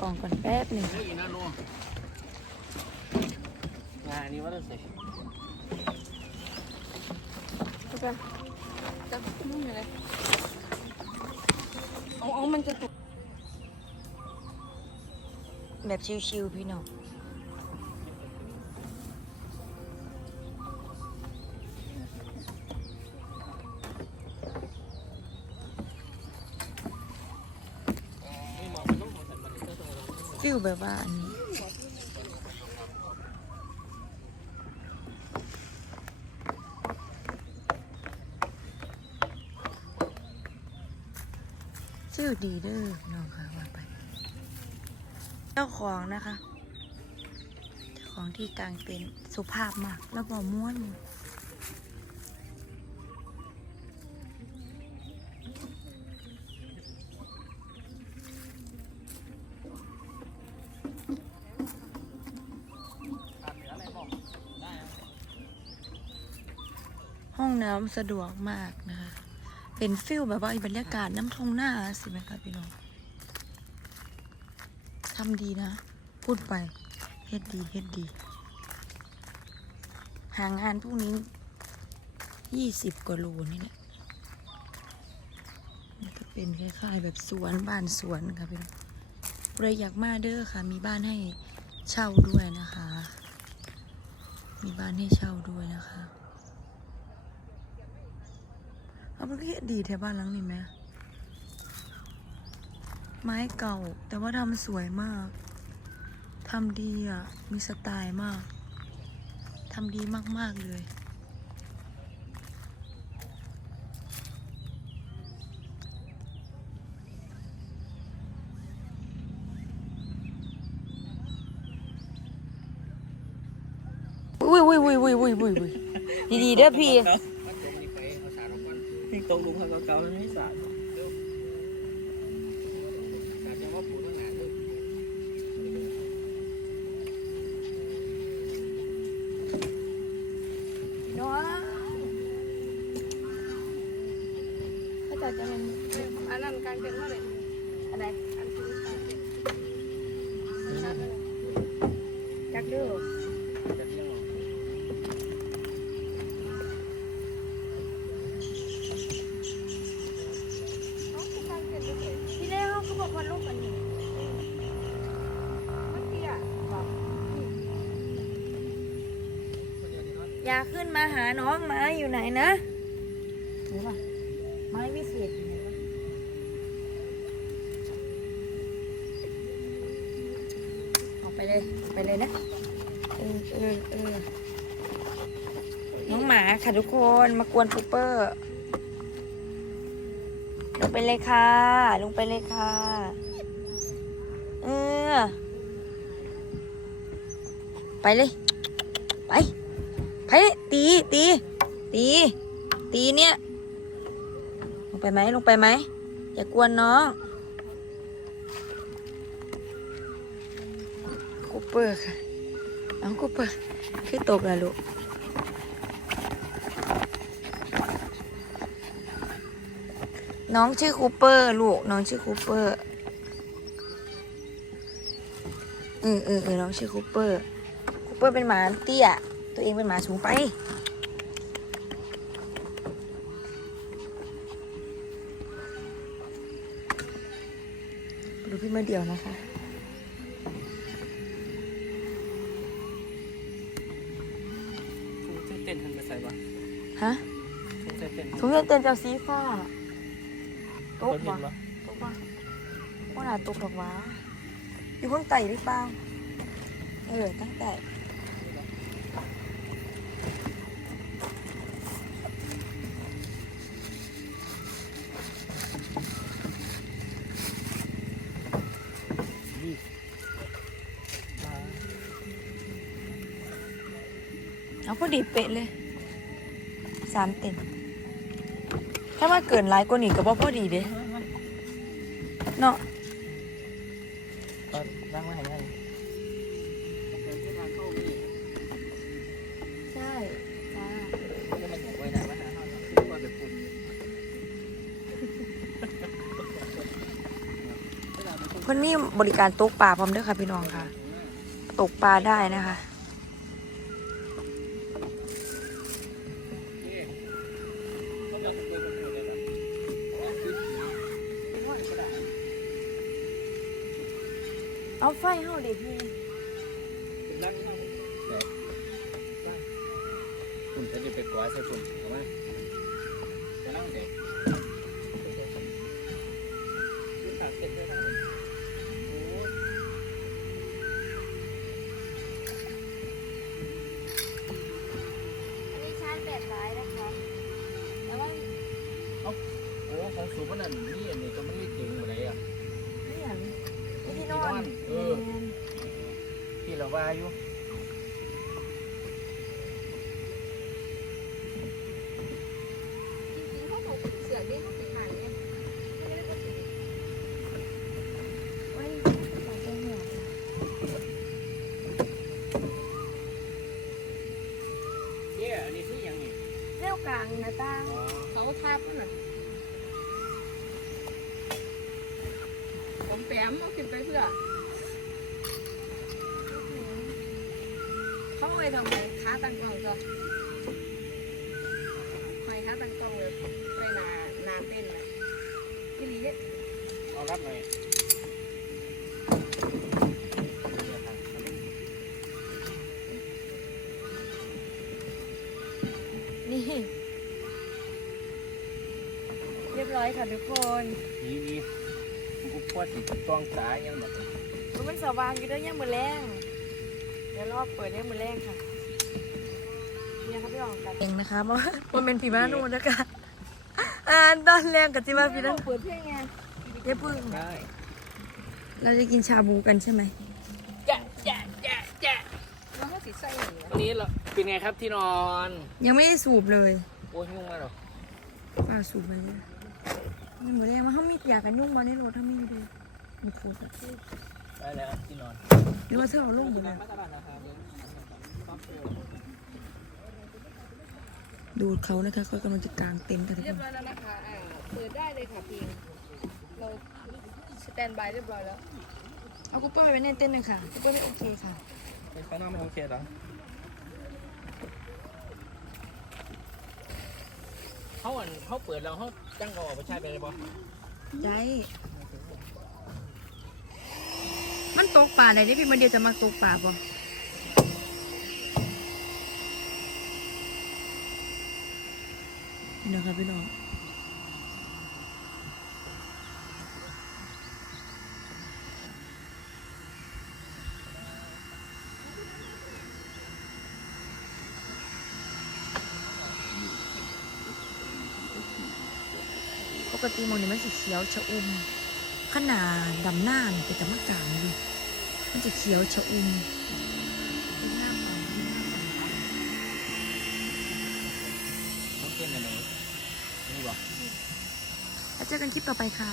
กล่องก่อนแป๊บหนึ่งงานนี้ว่าจะเสร็จทุกคนจับนุ่มเลยเอาเอามันจะตุกแบบชิวๆพี่น้อง ฟิลแบบว่าอันนี้ฟิลดีเด้อน้องค่ะว่าไป เจ้าของนะคะ เจ้าของที่กลางเต็นท์สุภาพมาก แล้วบอกม้วนห้อง น้ำสะดวกมากนะคะ เป็นฟิลแบบว่าบรรยากาศน้ำทงหน้าสิไหมคะพี่น้องทำดีนะ พูดไปเฮ็ดดีเฮ็ดดี หางานพวกนี้ยี่สิบกว่าโลนี่แหละมันก็เป็นคล้ายๆแบบสวนบ้านสวนค่ะพี่น้องใครอยากมาเด้อค่ะ มีบ้านให้เช่าด้วยนะคะ มีบ้านให้เช่าด้วยนะคะเอา มันก็เฮ็ดดีแถวบ้านหลังนี้ไหมไม้เก่า แต่ว่าทำสวยมากทำดีอะ มีสไตล์มากทำดีมาก ๆ เลย อุ้ยอุ้ยอุ้ยอุ้ยอุ้ยอุ้ยอุ้ยดีๆเด้อพี่ ก่อนนี่ตกลุงเขาเก่าๆมันไม่สาดสารจะว่าปูตั้งนานด้วยน้องเขาจะจะเป็นอันนั้นการเป็นเมื่อไหร่อะไรอันที่การเป็นจักเด้อ ขึ้นมาหาน้องมาอยู่ไหนนะไหนวะไม้วิเศษอยู่ไหนวะออกไปเลยออกไปเลยนะเออเออเออน้องหมาค่ะทุกคนมากวนปูเปอร์ ลงไปเลยค่ะ ลงไปเลยค่ะ เออ ไปเลยไป ไปตีตีตีตีเนี่ย ลงไปไหมลงไปไหมอย่ากวนน้องคูเปอร์ค่ะน้องคูเปอร์คือตกแล้วลูกน้องชื่อคูเปอร์ลูกน้องชื่อคูเปอร์เออเออเออน้องชื่อคูเปอร์คูเปอร์เป็นหมาเตี้ย ตัวเองเป็นหมาสูงไปดูพี่มาเดียวนะคะกูจะเต้นทันไปใส่ปะฮะกูจะเต้นถุงเงินเต็นเจ้าสีฟ้าตคกนเห็วะนปะตกวะว่าหนาตกหรอกวะอยู่ข้างใต้หรือเปล่า เออ ตั้งแต่ เอาพอดีเป๊ะเลยสามเต็นถ้ามาเกินหลายกว่านี้ก็บ่พอดีเด้เนาะตอนนั่งมาเห็นไงเป็นที่ทางเข้านี่ใช่จ้าก็มันไว้ไหนวะนะคือว่าแบบคุณมันมีบริการตกปลาพร้อมเด้วยค่ะพี่น้องค่ะ ตกปลาได้นะคะ เขาจะไปประมูลเลยเหรอคือหัวว่าก็ได้ เอาไฟเฮาเด็พี่เป็นรักเข้าแต่คุณจะได้ไปกวาดใส่คุณเอาไหมจะนั่งเด็ก อยู่ จริงๆเขาถูกเสือกนี่เขาถึงหางเนี่ยไม่ได้ก็ถึงไว้ปลาแก้หัวเนี่ยอันนี้คืออย่างนี้เร็วกลางนะตาอ๋อเขาทาบน่ะผมแปมเอาขึ้นไปเพื่อ เขาเอาไปทำไมค้าตั้งกล้องก็ใครค้าตั้งกล้องเลยไปนานาเต้นนะพี่ลีเนี่ยเอารับหน่อยนี่ เรียบร้อยค่ะทุกคนนี่นี่ผมก็พวดติดต้องสายยังแบบมันสว่างอยู่ด้วยย่างมือแรงเดี๋ยวรอบเปิดย่างมือแรงค่ะเนี่ยครับพี่รองกันเองนะคะเพราะว่าเป็นผีบ้านนูนนะคะอ่านตอนแรกกับจิมาพี่นั่นเปิดเพลงไงเย้พึ่งได้เราจะกินชาบูกันใช่ไหมแจ๊ะแจ๊ะแจ๊ะแจ๊ะแล้วเขาสีใส่หนีนะวันนี้เราเป็นไงครับที่นอน ยังไม่ได้สูบเลย โอ้ยยุ่งมากหรอป้าสูบไปเลยยังมือแรงว่าเขามีอยากกันนุ่งมาในรถถ้าไม่ดูมีโคตร ได้แล้วที่นอนหรือว่าเธอเอาลงหมดเลยมาตลาดนะครับดูเขานะคะเขากำลังจะกางเต็นท์กันทุกเรียคบนร้อยแล้วนะคะอ่าเปิดได้เลยค่ะพิงเราสแตนบายเรียบร้อยแล้ว เอากูเปอร์ไปในเต็นท์หนึ่งค่ะกูเปอร์ไม่โอเคค่ะ ไปนอนไม่โอเคหรอเขาอะเขาเปิดแล้วเขาจ้างเขาออกไปใช้ไปเลยปะได้ มันตกป่าไหนนี่พี่มันเดียวจะมาตกป่าป่ะนี่นะคะพี่น้องปกติมองนี่มันสีเขียวชะอุ่ม ขนาดดำหน้านี่เป็นตะมะกางดิมันจะเขียวชะอุ่มเป็นหน้าป่าเป็นหน้าป่าเขาเก่งอะไรนี่บอกแล้วเจอกันคลิปต่อไปค่ะ